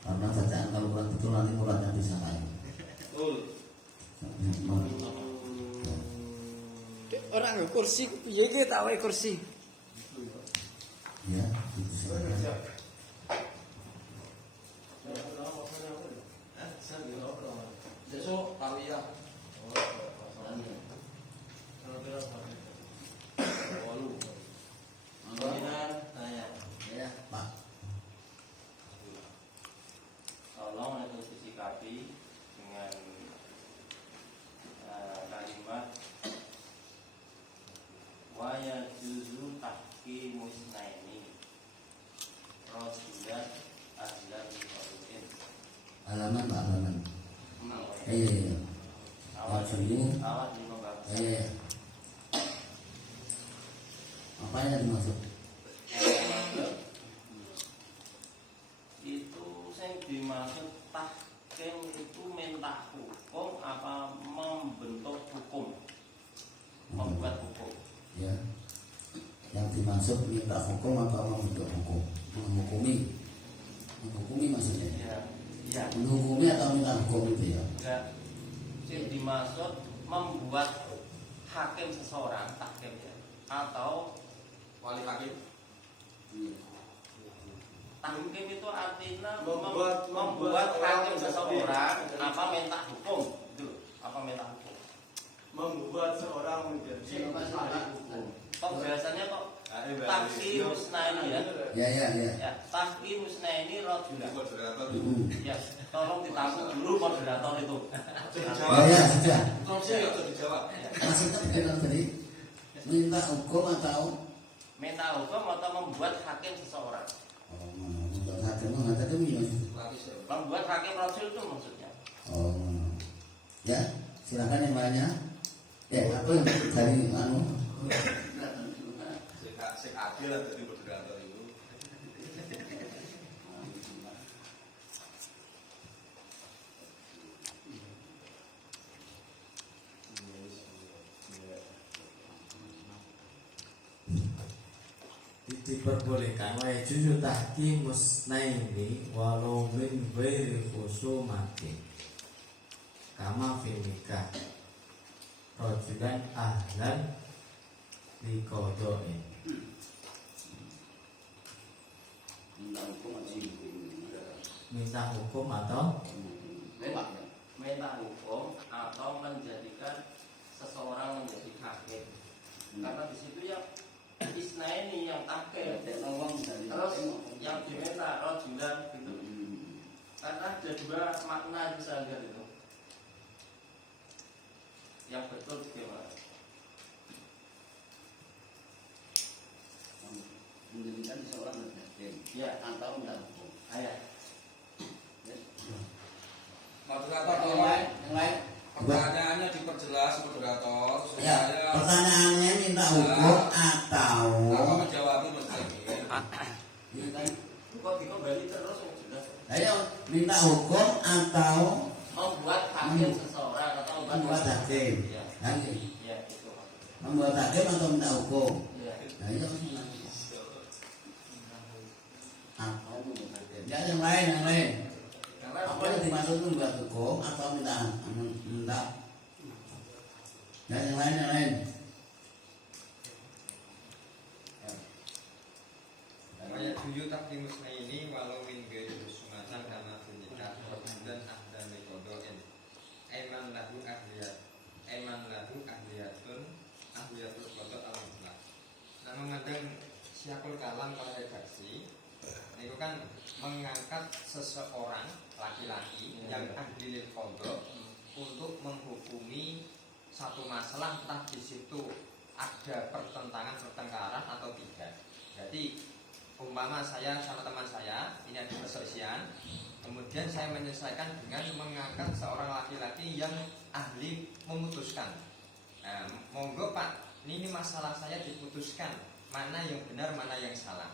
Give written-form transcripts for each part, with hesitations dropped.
Karena bacaan kalau kurang betul nanti muradnya bisa lain. Betul. Orang nggak kursi, piye ki tak wae kursi. Ya, itu saja. Besok tawiyah. Ya, Pak. Tolong itu disikapi dengan kalimat wa yajuzu tahki musnaini rajulan ahlan biqaulin. Halaman Pak, halaman. Awat Iya. awat lima bangsa. Iya. Apa yang dimaksud? Itu yang dimaksud tahkim itu minta hukum apa membentuk hukum, membuat hukum. Ya. Yang dimaksud minta hukum atau membentuk hukum? Menghukumi. Menghukumi maksudnya. Ya, ya. Menghukumi atau minta hukum itu ya? Enggak. Yang dimaksud membuat hakim seseorang, tahkim ya, atau Wali hakim. tahkim itu artinya Membuat hakim orang seseorang menjadi- apa minta hukum, itu apa minta hukum. Membuat seorang menjadi ahli hukum. Kok biasanya kok tahkim musnaini ya? Ya. Ya, tahkim musnaini rajulan. Hmm. Ya, tolong ditampung dulu moderator itu. Oh ya, sudah. Terus ya sudah dijawab. Maksudnya bagaimana tadi? Minta hukum atau Minta hukum atau membuat hakim seseorang. membuat hakim mengatakan ini maksudnya. Membuat hakim rasul itu maksudnya. Oh, ya, silakan yang lainnya. Apa yang dari anu? Sik adil lah jadi moderator itu. Diperbolehkan wae jujur tahki musnaini walau min ghairi khusumatin kama fil nikah rajulan ahlan liqadain. Minta hukum atau Minta hukum atau menjadikan seseorang menjadi hakim. Karena di situ yang isnaini yang tahkim. Terus yang diminta rajulan gitu. Karena ada dua makna bisa lihat itu. Yang betul gimana? Menjadikan seorang hakim Ya, atau minta hukum. ayat. Moderator Yang tolong lain, yang lain. pertanyaannya diperjelas moderator Ya, supaya pertanyaannya minta hukum atau apa menjawab Mas ini. Ini kan, Kok dikembali terus yang jelas. ayo minta hukum atau Membuat hakim seseorang atau membuat hakim. Ya, Hakim. ya itu maksudnya. Membuat hakim atau minta hukum. Ya. Nah, itu atau membuat hakim. Ya, yang lain. Karena Apa yang dimaksud membuat hukum atau minta? Ya, yang lain. Waya duyu tahki musnaini walau min ghairi husumatan kama fil nikah dan ahdan liqadain. Aiman lahu ahliyatun ahliyatul qada al-mutlaq. Nah, memandang Syiakul Kalam pada redaksi itu kan mengangkat seseorang laki-laki yang ahli lil qada untuk menghukumi satu masalah, entah di situ ada pertengkaran atau tidak. Jadi umpama saya sama teman saya ini ada perselisihan, kemudian saya menyelesaikan dengan mengangkat seorang laki-laki yang ahli memutuskan. Nah, monggo Pak, ini masalah saya diputuskan, mana yang benar, mana yang salah.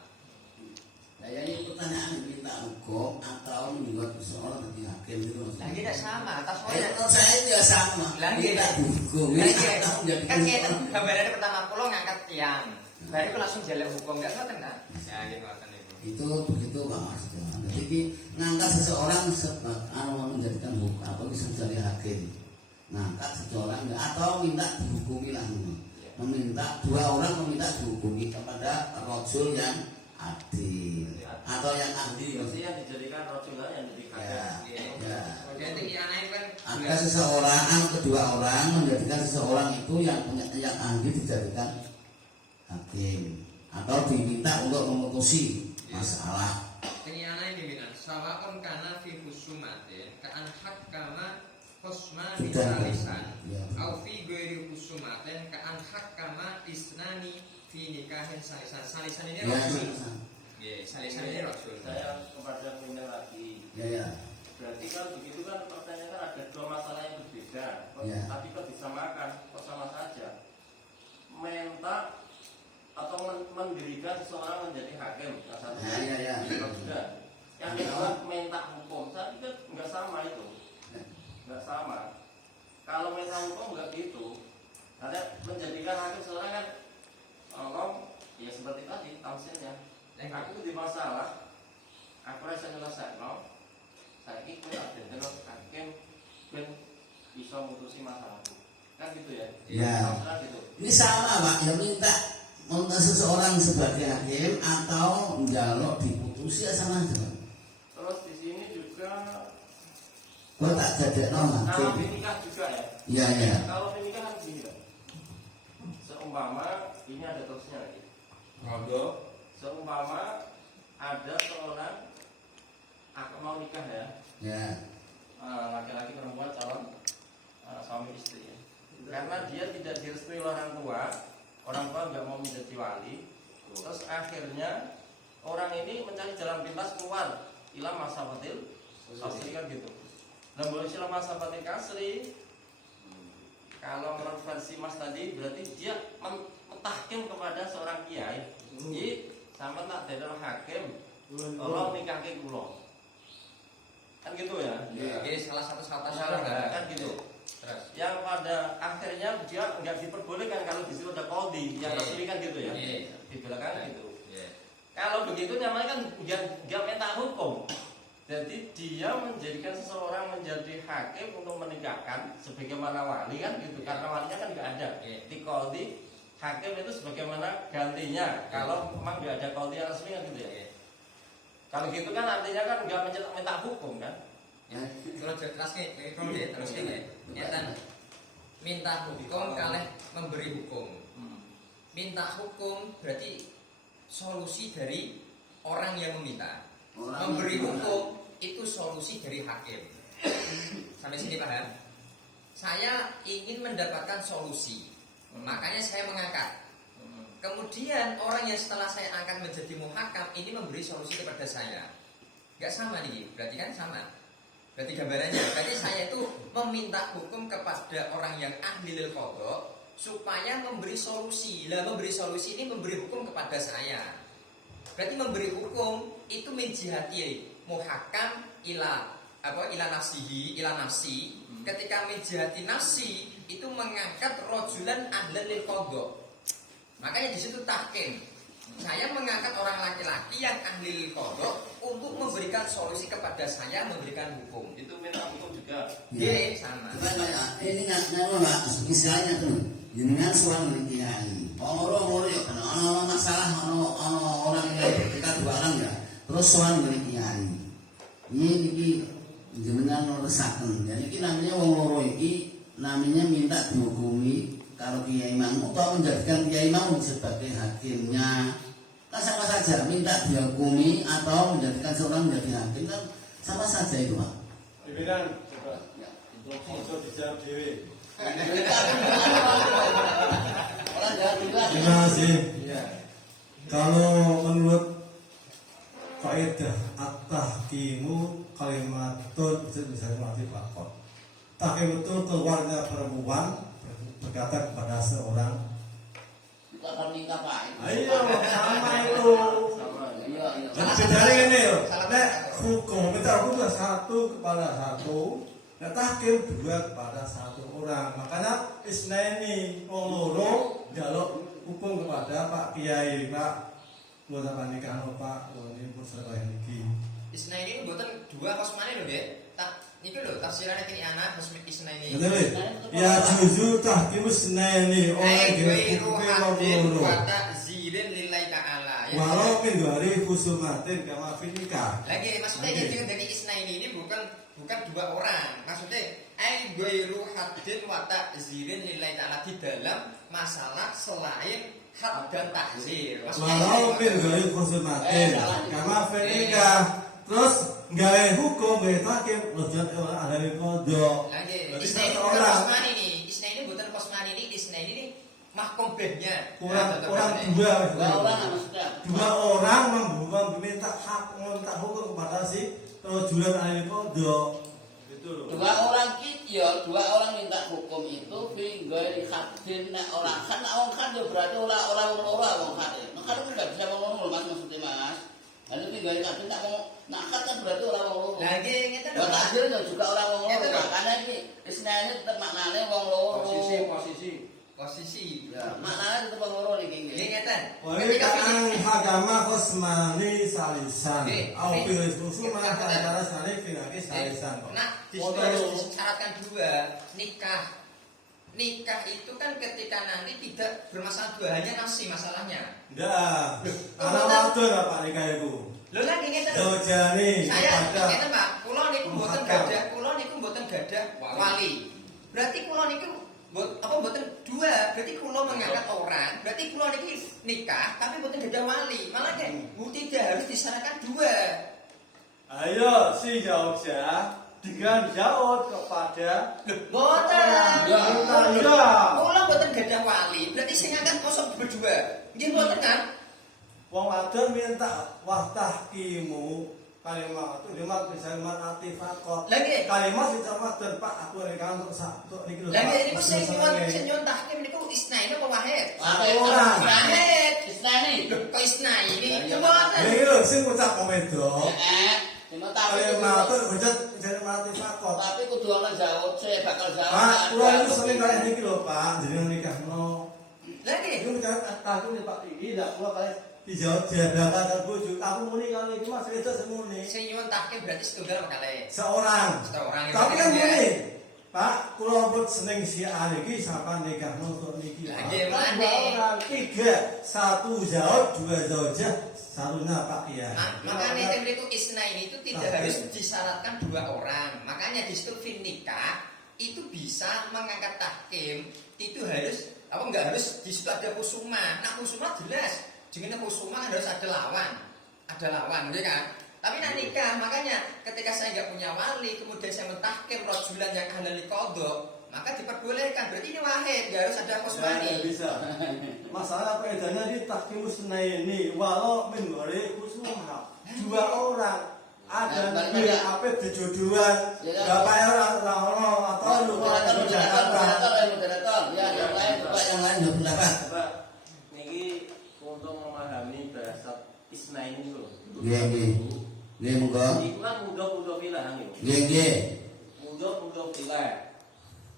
Nah, ini pertanyaan minta hukum atau membuat seseorang menjadi hakim itu Nah, maksudnya. tidak sama, atas Menurut saya juga sama. Lah, Minta gitu. hukum atau menjadi kan saya gambarannya pertama pulau ngangkat tiang, baru langsung jalan hukum, nggak ngoten kan? Ya, gitu ngoten itu. itu begitu Pak Mas. Jadi iki ngangkat seseorang menjadikan hukum atau bisa jadi hakim. Ngangkat seseorang atau minta dihukumi lah. Meminta dua orang meminta dihukumi kepada rajul yang adil atau yang ahli. Maksudnya dijadikan rojulan yang jadi hakim. Ya. Jadi anak kan Ada seseorang atau kedua orang menjadikan seseorang itu yang ahli dijadikan hakim atau diminta untuk memutusi masalah. pengianai pimpinan sawa'un kana fi husumatin ka'an hakkama husma Sudah. misalisan Ya. au fi ghairi husumatin ka'an hakkama isnani fi nikahin salisan ini Ya, rasul. Nggih, salisan ini rasul. Saya kepada pimpinan lagi. ya. Berarti kan begitu kan pertanyaan kan ada dua masalah yang berbeda. Ya. Tapi kok disamakan, kok sama saja. Minta atau mendirikan seseorang menjadi hakim. Yang satu Ya. Kalau sudah. Yang kedua minta hukum. Saya pikir nggak sama itu. Nggak sama. Kalau minta hukum nggak gitu. Ada menjadikan hakim seseorang kan ya seperti tadi tamsilnya. Aku di masalah, aku rasa nyelesai saya ikut ada hakim ben bisa mutusi masalahku kan gitu ya. Ya. Masalah gitu. Ini sama Pak, ya minta seseorang sebagai hakim atau menjaluk diputusi ya sama aja Pak. Terus di sini juga Kok tak jadi kalau hakim? nikah juga ya. Ya. Kalau nikah kan begini Pak. Seumpama ini ada terusnya lagi. Monggo. Seumpama ada seorang aku mau nikah ya, Ya. laki-laki perempuan calon suami istri ya. Karena dia tidak direstui oleh orang tua nggak mau menjadi wali, terus akhirnya orang ini mencari jalan pintas keluar ilam masafatil kasri kan gitu. Nah boleh ilam masafatil kasri, kalau menurut versi Mas tadi berarti dia mentahkim kepada seorang kiai, jadi sama tak dalam hakim, tolong nikahi kulo. Kan gitu ya. Ini salah satu syarat Masalah syarat kan gitu. Terus. Yang pada akhirnya dia nggak diperbolehkan kalau di situ ada kodi yang resmi kan gitu ya. Di belakang gitu. Kalau begitu namanya kan nggak minta hukum. Jadi dia menjadikan seseorang menjadi hakim untuk menikahkan sebagaimana wali kan gitu. Karena walinya kan nggak ada. Di kodi hakim itu sebagaimana gantinya. Kalau memang nggak ada kodi yang resmi kan gitu ya. Kalau gitu kan artinya kan nggak minta hukum kan? Ya, kalau jelas nih, kalau dia terus nih, ya kan minta hukum kalih memberi hukum. Minta hukum berarti solusi dari orang yang meminta. Memberi hukum itu solusi dari hakim. Sampai sini paham? Saya ingin mendapatkan solusi, makanya saya mengangkat. Kemudian orang yang setelah saya angkat menjadi muhakam ini memberi solusi kepada saya. Gak sama nih, berarti kan sama. Berarti gambarannya, berarti saya itu meminta hukum kepada orang yang ahli lil qadha supaya memberi solusi. Lah memberi solusi ini memberi hukum kepada saya. Berarti memberi hukum itu min jihati muhakam ila nafsihi ila nafsi. Ketika min jihati nafsi itu mengangkat rajulan ahli lil qadha. Makanya di situ tahkim. Saya mengangkat orang laki-laki yang ahli qadha untuk memberikan solusi kepada saya, memberikan hukum. Itu minta hukum juga. Iya, sama. Ini nggak Pak, misalnya tuh, jenengan suami kiai, orang ya kan, orang masalah, orang yang kita dua orang ya, terus suami kiai, ini jenengan resaken, jadi ini namanya wong loro iki, namanya minta dihukumi. Kalau Kiai Imam atau menjadikan Kiai Imam sebagai hakimnya kan sama saja, minta dihukumi atau menjadikan seorang menjadi hakim kan sama saja itu Pak. Pimpinan, coba. Untuk dijawab dewi. Terima kasih. Kalau menurut kaidah at-tahkimu kalimatun bisa mati pakot. Tahkim itu keluarnya perempuan berkata kepada seorang, Kita akan nikah Pak. ayo sama itu. Iya. Bedanya ini loh, nek hukum minta hukum satu kepada satu, nek tahkim dua kepada satu orang. Makanya isnaini loro jaluk hukum kepada Pak Kiai, Pak. Lo sama nikah Pak, lo ini pun serba ini. Isna ini mboten dua kosmane lho nggih. Tak niku lho tafsirane kini ana isnaini. Betul. Ya juzu tahkim isnaini orang Ghairu hukum hadin loro. wa ta'zilin lillahi ta'ala. Walau min ghairi khusumatin kama fi nikah. Lagi maksudnya Oke. itu dari isnaini ini bukan dua orang. Maksudnya ghairu hadin wa ta'zilin lillahi ta'ala di dalam masalah selain had dan takzir. Walau min ghairi khusumatin kama fi nikah. Terus gawe hukum gawe hakim lojat ahli qadha. Lagi Berarti isnaini satu bukan orang. kosmani ini. Isnaini bukan kosmani ini. Isnaini ini mahkum behnya. Orang Dua dua. orang maksudnya. Dua orang meminta hak meminta hukum kepada si rajulan ahli qadha. Gitu loh. Dua orang dua orang minta hukum itu fi ghairi hadin nek orang kan yo berarti orang loro wong kan. Maka itu enggak bisa ngomong Mas maksudnya Mas. Lalu fi ghairi hadin tak ngomong nakat kan berarti orang loro. Lagi ngeten Wong lho. takdir juga orang loro. Itu lho. Makanya iki istilahnya tetap maknane wong loro. Posisi. Ya, maknanya tetap wong loro niki nggih. Nggih ngeten. Wali Ketika kan ini hagama kosmani salisan. Oke, Au oke. pilih khusus mana antara sani finaki salisan. Nah, di situ harus disyaratkan dua nikah. Nikah itu kan ketika nanti tidak bermasalah dua, hanya nafsi masalahnya. Ndak. Loh, Ana betul. wadon apa nikah iku? Lho lagi ngeten. Dojani Saya kepada ngeten Pak, kula niku mboten gadah, wali. Berarti kula niku mboten dua, berarti kula mengangkat orang, berarti kula niki nikah tapi mboten gadah wali. Malah tidak harus disyaratkan dua. Ayo si Jogja dengan jauh kepada Mboten. Iya. Kula mboten gadah wali, berarti sing ngangkat kosong berdua. Nggih mboten kan? Wong wadon minta wahtahkimu kalimat itu lima kalimat atifakot. Lagi. Kalimat itu wadon Pak aku rekam untuk satu niki lho. Lagi niku Pak. sing nyuwun tahkim niku isnaini apa wahid? Orang. Wahid. Istilahnya Lho kok isnaini Ya, ya, mboten. Niki lho sing ngucap wedok. cuma tapi Kalimat itu hujat kalimat atifakot. tapi kudu ana jawab saya bakal jawab. Pak, kula itu sering kali niki lho Pak, jenengan nikahno. Lagi. Iku kan aku nih Pak iki ndak kula kali dijawab jabatan karo bojo. Aku muni kali iki Mas wedok semune. Sing nyuwun tahkim berarti setunggal apa kali? Seorang. Seorang yang Tapi kan berarti muni. Pak, kula pun seneng si A iki sapa nikahno untuk niki. Pak. Lagi, Kan mana? dua orang, tiga, satu jawab, dua zaujah, satunya Pak ya. Makanya tempe itu isnaini itu tidak harus disyaratkan dua orang. Makanya di situ fin nikah itu bisa mengangkat tahkim, itu harus apa enggak harus di situ ada kusuma. Nah kusuma jelas, jenenge kusuma kan harus ada lawan, ya kan? Tapi nak nikah, makanya ketika saya nggak punya wali, kemudian saya mentahkim rojulan yang halal qadha, maka diperbolehkan. Berarti ini wahid, nggak harus ada Ya, kusmani. bisa. Masalah bedanya di tahkimus ini walau min ghairi khusumah. Dua orang ada dua apa dijodohan. Bapaknya orang atau lu moderator ya yang lain coba Yang lain nggak pendapat. Coba niki untuk memahami bahasa isnaini lho. Nggih, nggih. Nggih monggo. Iku kan mudah filah yo. Nggih, nggih. Mudah filah.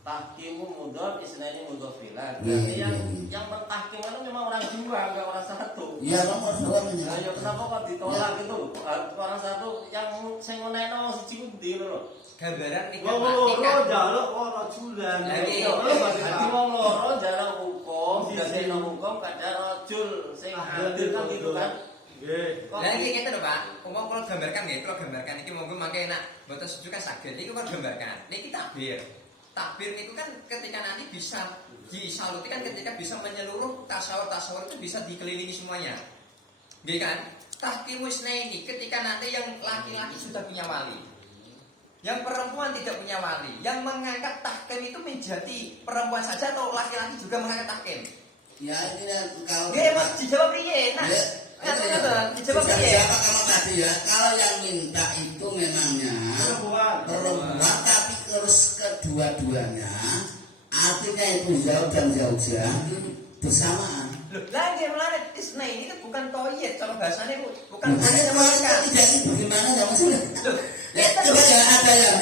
Tahkimu mudah, isnaini mudah filah. Iya, Berarti iya, iya. yang mentahkim itu memang orang dua, enggak orang satu. Iya, nomor dua Ayo menjawab. kenapa kok ditolak gitu? Orang satu yang sing ngeneno siji ku ndi lho. Gambaran nikah wong loro njaluk wong rajulan. Lagi. Jadi wong loro jalan hukum, dadekno hukum kadang rajul sing adil kan gitu kan. Nggih. Lah iki ngeten lho Pak, umpama kula gambarkan nggih, kula gambarkan iki monggo mangke enak, mboten setuju kan saged. Iki kula gambarkan. Niki takbir. Takbir itu kan ketika nanti bisa disaluti kan ketika bisa menyeluruh tasawur itu bisa dikelilingi semuanya. Nggih kan? Tahkimus ini ketika nanti yang laki-laki sudah punya wali. Yang perempuan tidak punya wali. Yang mengangkat tahkim itu menjadi perempuan saja atau laki-laki juga mengangkat tahkim? Ya ini kalau Nggih, Mas dijawab piye? Nah, dijawab piye? Siapa kalau tadi ya, kalau yang minta itu memangnya perempuan tapi terus kedua-duanya artinya itu jauh dan jauh bersamaan. Loh, lagi melalui isna ini kan bukan toyet kalau bahasanya bu, bukan Makanya kalau mereka. tidak ini bagaimana ya maksudnya? Loh, Ya coba ya ada yang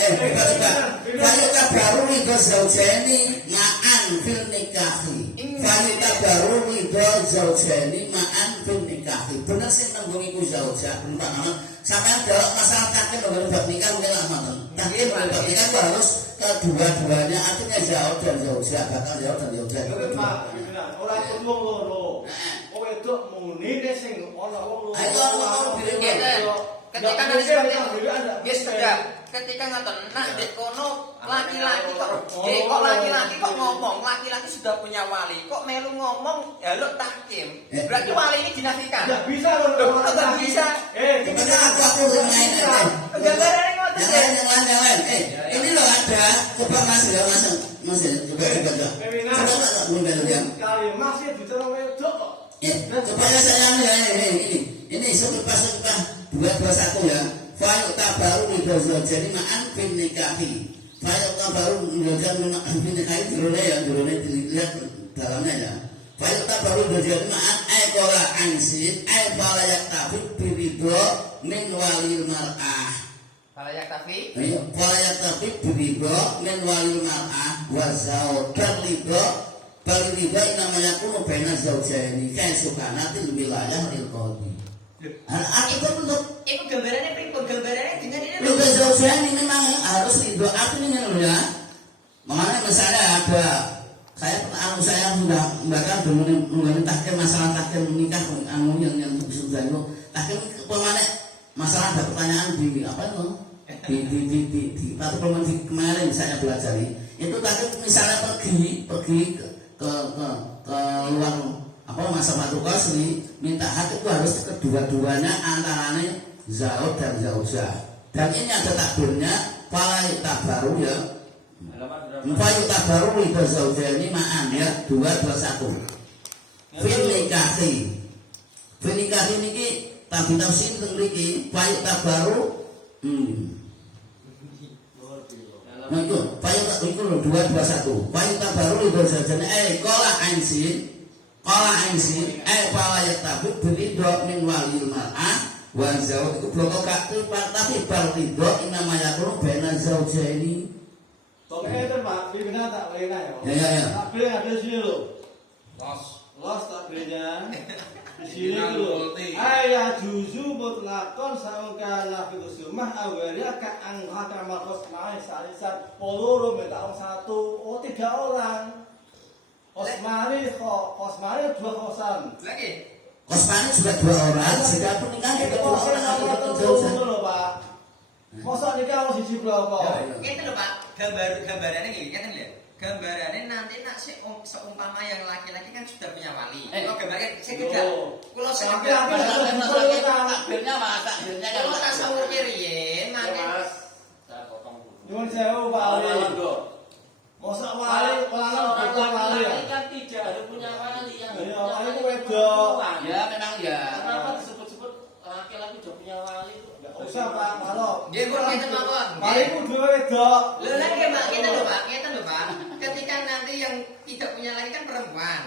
kalau baru nikah jauh ini naan fil nikahi. Kalau tabaru ridho zaujani ma'an bin nikahi. Bener sih nanggung iku zaujah, bener Pak Mamat. Sampeyan delok masalah takim lho bab nikah mungkin lah ngoten. Takim bab nikah itu harus kedua-duanya, artinya zaujah dan zaujah, bakal zaujah dan zaujah. Tapi Pak, pimpinan, orang perlu loro. Oh itu muni deh sing ono wong loro. Ayo ono biring Ngene. Ketika nanti seperti yes sudah ketika ngoten nak ndek kono laki-laki kok laki-laki kok ngomong laki-laki sudah punya wali kok melu ngomong jaluk tahkim berarti wali ini dinafikan Enggak bisa loh. enggak bisa Gimana aku bermain gambarannya ngoten Jangan. Ini loh ada. Coba Mas ya Mas ya. Coba. Pimpinan. Coba mundur ya. Kali masih bicara wedok kok. Supaya saya ini sekipas 221 ya. Fa'il tabaru ridho zaujani ma'an bin nikahi. Fa'il tabaru ridho zaujani ma'an bin nikahi jurune dilihat dalamnya ya. Fa'il tabaru ridho zaujani ma'an qala ansin fala yaktafi bi ridho min walil mar'ah. kalau yang tapi Fala yaktafi bi ridho min walil mar'ah wa zaujal ridho bal ridho inama yakunu baina zaujaini kaisukanatil wilayah lil qadhi. Akibat untuk itu gambarannya pripun gambarannya dengan ini ridho zaujani memang harus ridho artinya loh ya. Makanya misalnya ada saya sudah bahkan mengenai tahkim masalah tahkim nikah yang sudah itu tahkim pemane masalah ada pertanyaan di apa itu di parlemen di kemarin saya pelajari itu tahkim misalnya pergi ke luar apa masa waktu kosri minta hak itu harus kedua-duanya antaranya zauj dan zaujah dan ini ada takbirnya fala tabaru ya. Mufayu tabaru ridho zaujani ma'an ya 221. Fil nikahi. Fil nikahi niki tabi tafsir teng mriki fayu tabaru Nah itu fayu itu 221. Fayu tabaru ridho zaujani qala ansin fala yatabi ridho min walil mar'ah wa zauj itu bloko kakti tapi bal ridho inama yakunu baina zaujaini. Itu Pak, pimpinan tak lena ya. Ya. Takbir ada di sini loh. Los Takbirnya di sini loh. Ayah juzu mutlakon saungkana fitus rumah awalnya ka angka makos naik salisan poloro minta satu. Oh 3 orang. Osmani 2 kosan. lagi Kosmani juga 2 orang, jika pernikahan juga 2 orang atau betul loh Pak. Masa nikah harus siji berapa? itu lho Pak gambarannya gini kan lihat gambarannya nanti nak seumpama yang laki-laki kan sudah punya wali kalau gambarnya saya tidak kalau saya takbirnya mas takbirnya kan kalau tasawur kiriin nanti saya potong dulu. Nyuwun sewu Pak Ali. Masa wali bukan wali ya? Kan tidak ada punya wali yang Iya, wali itu wedok. ya memang ya Kenapa disebut-sebut laki-laki sudah punya wali itu? Enggak usah Pak, kalau dia pun kita mawon wali itu dua wedok. lho lagi Pak kita lho Pak ketika nanti yang tidak punya lagi kan perempuan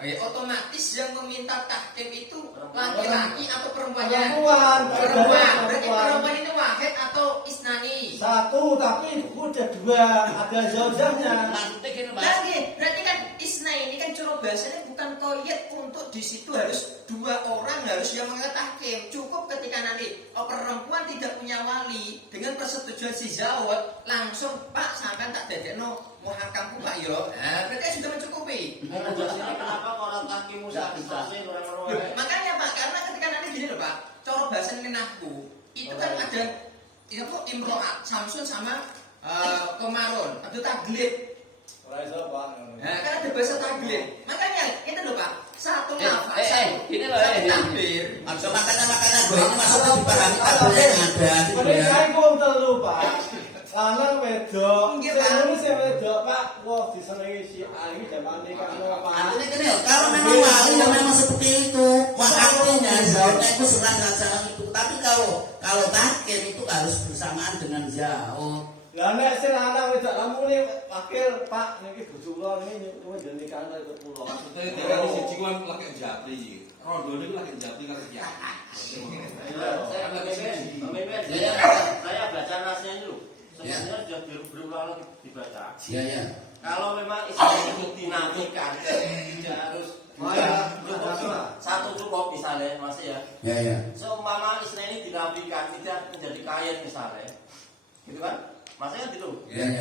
otomatis yang meminta tahkim itu laki-laki atau perempuannya Perempuan. berarti perempuan itu wahid atau isnani Satu tapi udah 2, ada zaujahnya. nanti gini mas lagi berarti kan isna ini kan cuma bahasanya bukan toyet untuk di situ harus 2 orang harus yang mengangkat tahkim cukup ketika nanti perempuan tidak punya wali dengan persetujuan si zawat langsung Pak sampai tak dadekno muhakamku Pak yo berarti sudah mencukupi Kenapa orang kaki musa bisa sih orang-orang? makanya Pak karena ketika nanti gini loh Pak cara bahasa nenahku itu kan ada itu imro'at Samsun sama Komarun ada taglib Ora iso Pak. nah kan ada bahasa taglib makanya itu loh Pak satu nafas gini loh satu takbir Makanya gue ini maksudnya dipahami takbirnya yang ada gitu ya. Saya kok telu Pak. Lanang wedok. Sing sing wedok Pak. Wah disenengi si Ali zaman nikah Pak. Artinya gini loh, kalau memang wali ya memang seperti itu. Artinya zaujnya itu surat jalan itu. Tapi kalau tahkim itu harus bersamaan dengan zauj. Lah nek sing lanang wedok lamun wakil Pak niki bojo kula niki nyuwun jeneng nikah karo kula. maksudnya dia kan siji kuwi lagi njabri rondo niku lagi njabri karo kiai Saya baca nasnya dulu. Sebenarnya sudah berulang dibaca. Iya. Kalau memang istri itu dinafikan, tidak harus Satu cukup misalnya, masih ya. Ya, ya. Seumpama isna ini dirapikan tidak menjadi kain misalnya, gitu kan? Maksudnya gitu. Ya, ya.